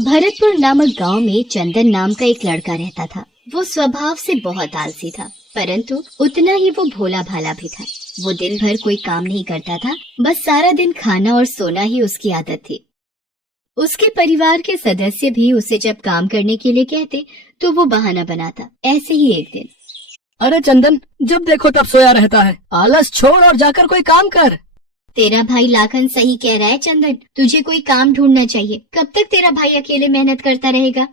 भरतपुर नामक गांव में चंदन नाम का एक लड़का रहता था। वो स्वभाव से बहुत आलसी था, परंतु उतना ही वो भोला भाला भी था। वो दिन भर कोई काम नहीं करता था, बस सारा दिन खाना और सोना ही उसकी आदत थी। उसके परिवार के सदस्य भी उसे जब काम करने के लिए कहते तो वो बहाना बनाता। ऐसे ही एक दिन, अरे चंदन, जब देखो तब सोया रहता है, आलस छोड़ और जाकर कोई काम कर। तेरा भाई लाखन सही कह रहा है चंदन, तुझे कोई काम ढूंढना चाहिए। कब तक तेरा भाई अकेले मेहनत करता रहेगा?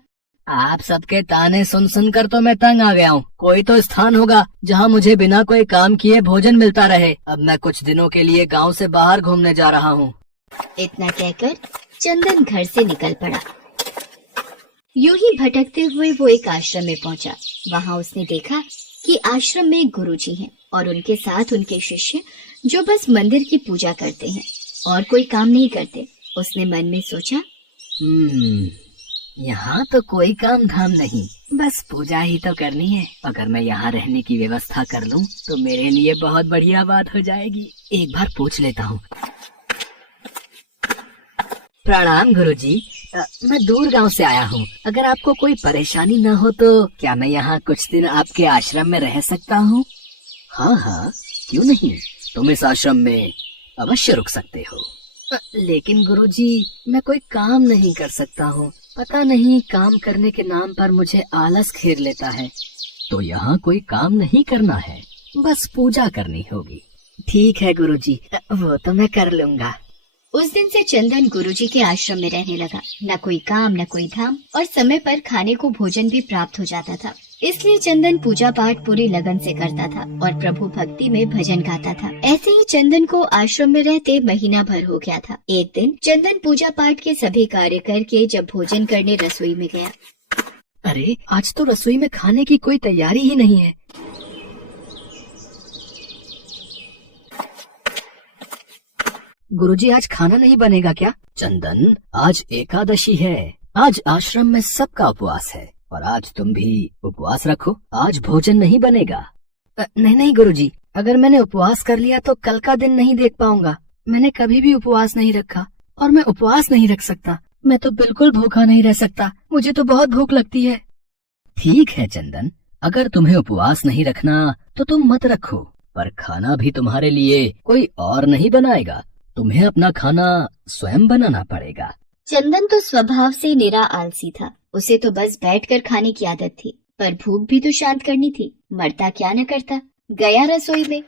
आप सबके ताने सुन सुन कर तो मैं तंग आ गया हूँ। कोई तो स्थान होगा जहाँ मुझे बिना कोई काम किए भोजन मिलता रहे। अब मैं कुछ दिनों के लिए गांव से बाहर घूमने जा रहा हूँ। इतना कहकर चंदन घर से निकल पड़ा। यूं ही भटकते हुए वो एक आश्रम में पहुंचा। वहाँ उसने देखा कि आश्रम में एक गुरुजी हैं और उनके साथ उनके शिष्य जो बस मंदिर की पूजा करते हैं और कोई काम नहीं करते। उसने मन में सोचा, यहाँ तो कोई काम धाम नहीं, बस पूजा ही तो करनी है। अगर मैं यहाँ रहने की व्यवस्था कर लूँ तो मेरे लिए बहुत बढ़िया बात हो जाएगी। एक बार पूछ लेता हूँ। प्रणाम गुरुजी, मैं दूर गांव से आया हूँ। अगर आपको कोई परेशानी न हो तो क्या मैं यहाँ कुछ दिन आपके आश्रम में रह सकता हूँ? हाँ, क्यों नहीं, तुम इस आश्रम में अवश्य रुक सकते हो। लेकिन गुरुजी, मैं कोई काम नहीं कर सकता हूँ। पता नहीं काम करने के नाम पर मुझे आलस घेर लेता है। तो यहाँ कोई काम नहीं करना है, बस पूजा करनी होगी। ठीक है गुरुजी, वो तो मैं कर लूँगा। उस दिन से चंदन गुरुजी के आश्रम में रहने लगा। न कोई काम न कोई धाम, और समय पर खाने को भोजन भी प्राप्त हो जाता था। इसलिए चंदन पूजा पाठ पूरी लगन से करता था और प्रभु भक्ति में भजन गाता था। ऐसे ही चंदन को आश्रम में रहते महीना भर हो गया था। एक दिन चंदन पूजा पाठ के सभी कार्य करके जब भोजन करने रसोई में गया, अरे आज तो रसोई में खाने की कोई तैयारी ही नहीं है। गुरुजी, आज खाना नहीं बनेगा क्या? चंदन, आज एकादशी है। आज आश्रम में सबका उपवास है और आज तुम भी उपवास रखो। आज भोजन नहीं बनेगा। नहीं गुरुजी, अगर मैंने उपवास कर लिया तो कल का दिन नहीं देख पाऊंगा। मैंने कभी भी उपवास नहीं रखा और मैं उपवास नहीं रख सकता। मैं तो बिल्कुल भूखा नहीं रह सकता, मुझे तो बहुत भूख लगती है। ठीक है चंदन, अगर तुम्हें उपवास नहीं रखना तो तुम मत रखो, पर खाना भी तुम्हारे लिए कोई और नहीं बनाएगा। तुम्हें अपना खाना स्वयं बनाना पड़ेगा। चंदन तो स्वभाव से निरा आलसी था। उसे तो बस बैठकर खाने की आदत थी, पर भूख भी तो शांत करनी थी। मरता क्या न करता। गया रसोई में,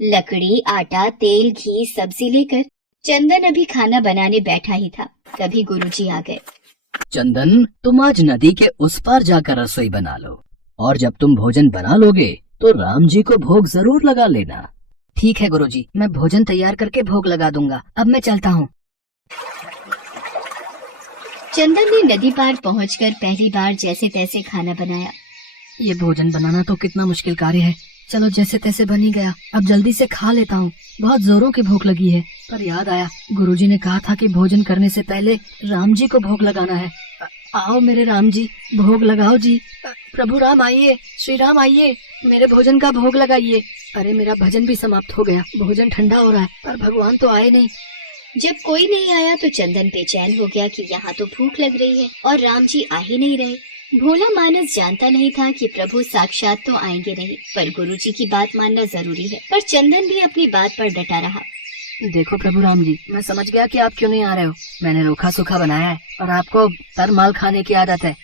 लकड़ी, आटा, तेल, घी, सब्जी लेकर चंदन अभी खाना बनाने बैठा ही था, तभी गुरुजी आ गए। चंदन, तुम आज नदी के उस पार जाकर रसोई बना लो, और जब तुम भोजन बना लोगे तो राम जी को भोग जरूर लगा लेना। ठीक है गुरुजी, मैं भोजन तैयार करके भोग लगा दूंगा। अब मैं चलता हूँ। चंदन ने नदी पार पहुंचकर पहली बार जैसे तैसे खाना बनाया। ये भोजन बनाना तो कितना मुश्किल कार्य है। चलो जैसे तैसे बन ही गया, अब जल्दी से खा लेता हूँ। बहुत जोरों की भूख लगी है। पर याद आया, गुरुजी ने कहा था कि भोजन करने से पहले राम जी को भोग लगाना है। आओ मेरे राम जी, भोग लगाओ जी। प्रभु राम आइए, श्री राम आइए, मेरे भोजन का भोग लगाइए। अरे मेरा भजन भी समाप्त हो गया, भोजन ठंडा हो रहा है, पर भगवान तो आए नहीं। जब कोई नहीं आया तो चंदन बेचैन हो गया कि यहाँ तो भूख लग रही है और राम जी आ ही नहीं रहे। भोला मानस जानता नहीं था कि प्रभु साक्षात तो आएंगे नहीं, पर गुरुजी की बात मानना जरूरी है। पर चंदन भी अपनी बात पर डटा रहा। देखो प्रभु राम जी, मैं समझ गया कि आप क्यों नहीं आ रहे हो। मैंने रूखा सूखा बनाया है और आपको तर माल खाने की आदत है।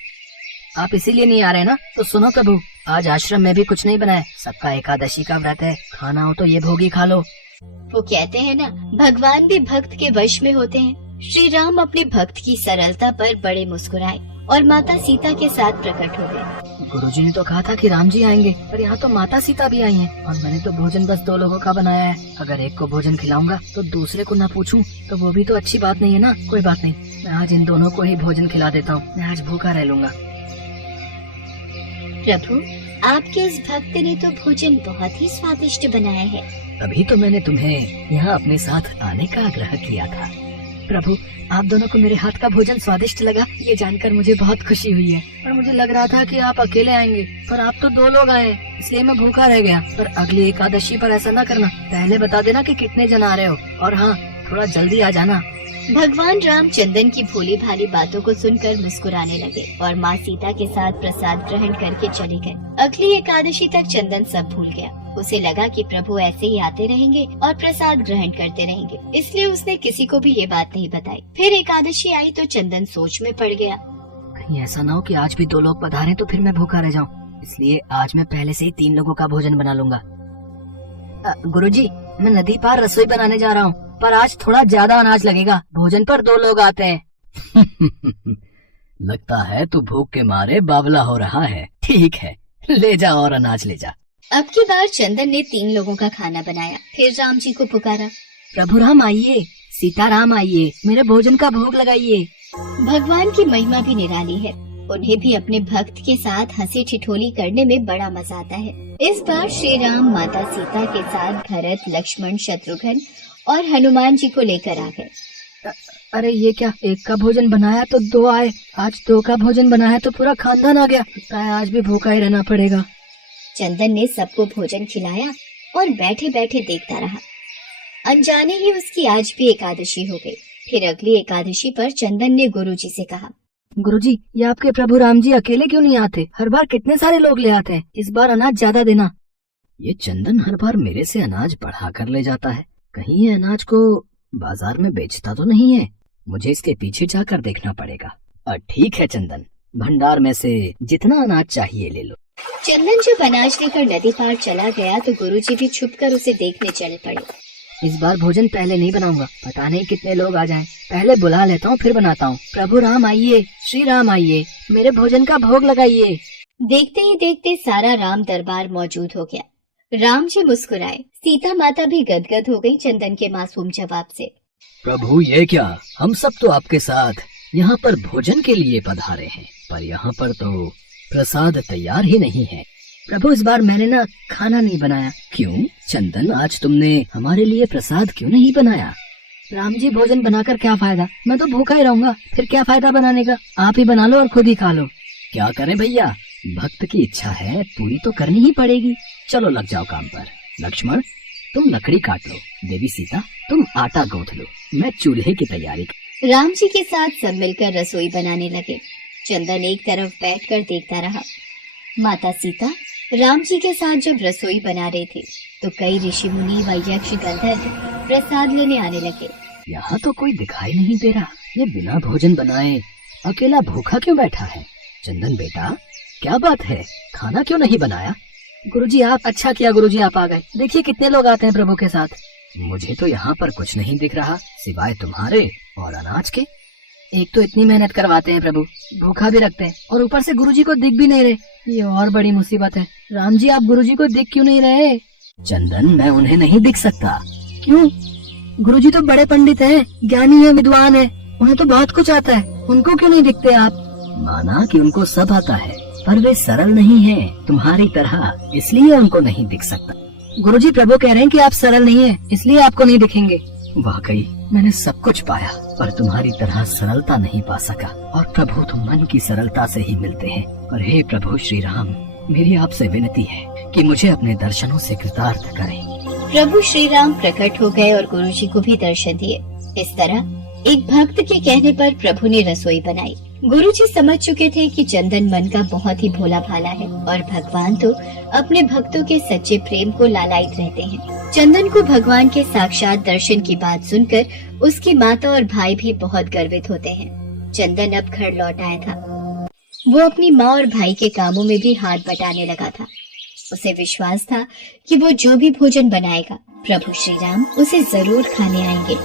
आप इसीलिए नहीं आ रहे ना? तो सुनो प्रभु, आज आश्रम में भी कुछ नहीं बना है। सबका एकादशी का व्रत है, खाना हो तो ये भोग ही खा लो। वो कहते हैं ना, भगवान भी भक्त के वश में होते हैं। श्री राम अपने भक्त की सरलता पर बड़े मुस्कुराए और माता सीता के साथ प्रकट हो गए। गुरुजी ने तो कहा था कि राम जी आएंगे, पर यहाँ तो माता सीता भी आई हैं और मैंने तो भोजन बस 2 लोगों का बनाया है। अगर एक को भोजन खिलाऊंगा तो दूसरे को न पूछूं तो वो भी तो अच्छी बात नहीं है ना। कोई बात नहीं, मैं आज इन दोनों को ही भोजन खिला देता हूँ। मैं आज भूखा रह लूंगा। प्रभु, आपके इस भक्त ने तो भोजन बहुत ही स्वादिष्ट बनाया है। अभी तो मैंने तुम्हें यहाँ अपने साथ आने का आग्रह किया था। प्रभु, आप दोनों को मेरे हाथ का भोजन स्वादिष्ट लगा, ये जानकर मुझे बहुत खुशी हुई है। पर मुझे लग रहा था कि आप अकेले आएंगे, पर आप तो 2 लोग आए। इसलिए मैं भूखा रह गया। पर अगली एकादशी पर ऐसा न करना, पहले बता देना कि कितने जन आ रहे हो, और हाँ, थोड़ा जल्दी आ जाना। भगवान राम चंदन की भोली भाली बातों को सुनकर मुस्कुराने लगे और माँ सीता के साथ प्रसाद ग्रहण करके चले गए। अगली एकादशी तक चंदन सब भूल गया। उसे लगा कि प्रभु ऐसे ही आते रहेंगे और प्रसाद ग्रहण करते रहेंगे, इसलिए उसने किसी को भी ये बात नहीं बताई। फिर एकादशी आई तो चंदन सोच में पड़ गया। कहीं ऐसा ना हो कि आज भी 2 लोग पधारे तो फिर मैं भूखा रह जाऊं, इसलिए आज मैं पहले से ही 3 लोगों का भोजन बना लूंगा। गुरुजी, मैं नदी पार रसोई बनाने जा रहा हूँ, पर आज थोड़ा ज्यादा अनाज लगेगा, भोजन पर 2 लोग आते हैं। लगता है तू भूख के मारे बावला हो रहा है। ठीक है, ले जा और अनाज ले जा। अब की बार चंदन ने 3 लोगों का खाना बनाया। फिर राम जी को पुकारा, प्रभु राम आइए, सीताराम आइए, मेरे भोजन का भोग लगाइए। भगवान की महिमा भी निराली है। उन्हें भी अपने भक्त के साथ हंसी ठिठोली करने में बड़ा मजा आता है। इस बार श्री राम माता सीता के साथ भरत, लक्ष्मण, शत्रुघ्न और हनुमान जी को लेकर आ गए। अरे ये क्या, एक का भोजन बनाया तो 2 आए, आज 2 का भोजन बनाया तो पूरा खानदान आ गया। लगता है आज भी भूखा ही रहना पड़ेगा। चंदन ने सबको भोजन खिलाया और बैठे बैठे देखता रहा। अनजाने ही उसकी आज भी एकादशी हो गई। फिर अगली एकादशी पर चंदन ने गुरुजी से कहा, गुरुजी, ये आपके प्रभु राम जी अकेले क्यों नहीं आते? हर बार कितने सारे लोग ले आते हैं, इस बार अनाज ज्यादा देना। ये चंदन हर बार मेरे से अनाज बढ़ा कर ले जाता है, कहीं ये अनाज को बाजार में बेचता तो नहीं है। मुझे इसके पीछे जाकर देखना पड़ेगा। ठीक है चंदन, भंडार में से जितना अनाज चाहिए ले लो। चंदन जब अनाज लेकर नदी पार चला गया तो गुरुजी भी छुपकर उसे देखने चल पड़े। इस बार भोजन पहले नहीं बनाऊंगा, पता नहीं कितने लोग आ जाएं। पहले बुला लेता हूँ, फिर बनाता हूँ। प्रभु राम आइए, श्री राम आइए, मेरे भोजन का भोग लगाइए। देखते ही देखते सारा राम दरबार मौजूद हो गया। राम जी मुस्कुराए, सीता माता भी गदगद हो गई चंदन के मासूम जवाब से। प्रभु ये क्या, हम सब तो आपके साथ यहाँ पर भोजन के लिए पधारे हैं, पर यहाँ पर तो प्रसाद तैयार ही नहीं है। प्रभु इस बार मैंने ना खाना नहीं बनाया। क्यों चंदन, आज तुमने हमारे लिए प्रसाद क्यों नहीं बनाया? राम जी, भोजन बनाकर क्या फायदा, मैं तो भूखा ही रहूंगा, फिर क्या फायदा बनाने का? आप ही बना लो और खुद ही खा लो। क्या करें भैया, भक्त की इच्छा है, पूरी तो करनी ही पड़ेगी। चलो लग जाओ काम पर। लक्ष्मण, तुम लकड़ी काट लो, देवी सीता तुम आटा गूंथ लो, मैं चूल्हे की तैयारी। राम जी के साथ सब मिलकर रसोई बनाने लगे। चंदन एक तरफ बैठकर देखता रहा। माता सीता राम जी के साथ जब रसोई बना रहे थे तो कई ऋषि मुनि व यक्ष गंधर्व प्रसाद लेने आने लगे। यहाँ तो कोई दिखाई नहीं दे रहा, ये बिना भोजन बनाए अकेला भूखा क्यों बैठा है? चंदन बेटा, क्या बात है, खाना क्यों नहीं बनाया? गुरुजी, आप अच्छा किया गुरुजी, आप आ गए। देखिए कितने लोग आते हैं प्रभु के साथ। मुझे तो यहाँ पर कुछ नहीं दिख रहा सिवाय तुम्हारे और अनाज के। एक तो इतनी मेहनत करवाते हैं प्रभु, भूखा भी रखते हैं, और ऊपर से गुरुजी को दिख भी नहीं रहे। ये और बड़ी मुसीबत है। राम जी, आप गुरुजी को दिख क्यों नहीं रहे? चंदन, मैं उन्हें नहीं दिख सकता। क्यों? गुरुजी तो बड़े पंडित हैं, ज्ञानी है, विद्वान है, उन्हें तो बहुत कुछ आता है, उनको क्यों नहीं दिखते आप? माना कि उनको सब आता है, पर वे सरल नहीं है तुम्हारी तरह, इसलिए उनको नहीं दिख सकता। गुरुजी, प्रभु कह रहे हैं कि आप सरल नहीं है, इसलिए आपको नहीं दिखेंगे। वाकई मैंने सब कुछ पाया, पर तुम्हारी तरह सरलता नहीं पा सका, और प्रभु तुम मन की सरलता से ही मिलते हैं। और हे प्रभु श्री राम, मेरी आपसे विनती है कि मुझे अपने दर्शनों से कृतार्थ करें। प्रभु श्री राम प्रकट हो गए और गुरुजी को भी दर्शन दिए। इस तरह एक भक्त के कहने पर प्रभु ने रसोई बनाई। गुरुजी समझ चुके थे कि चंदन मन का बहुत ही भोला भाला है और भगवान तो अपने भक्तों के सच्चे प्रेम को लालायित रहते हैं। चंदन को भगवान के साक्षात दर्शन की बात सुनकर उसकी माता और भाई भी बहुत गर्वित होते हैं। चंदन अब घर लौट आया था। वो अपनी माँ और भाई के कामों में भी हाथ बटाने लगा था। उसे विश्वास था कि वो जो भी भोजन बनाएगा प्रभु श्री राम उसे जरूर खाने आएंगे।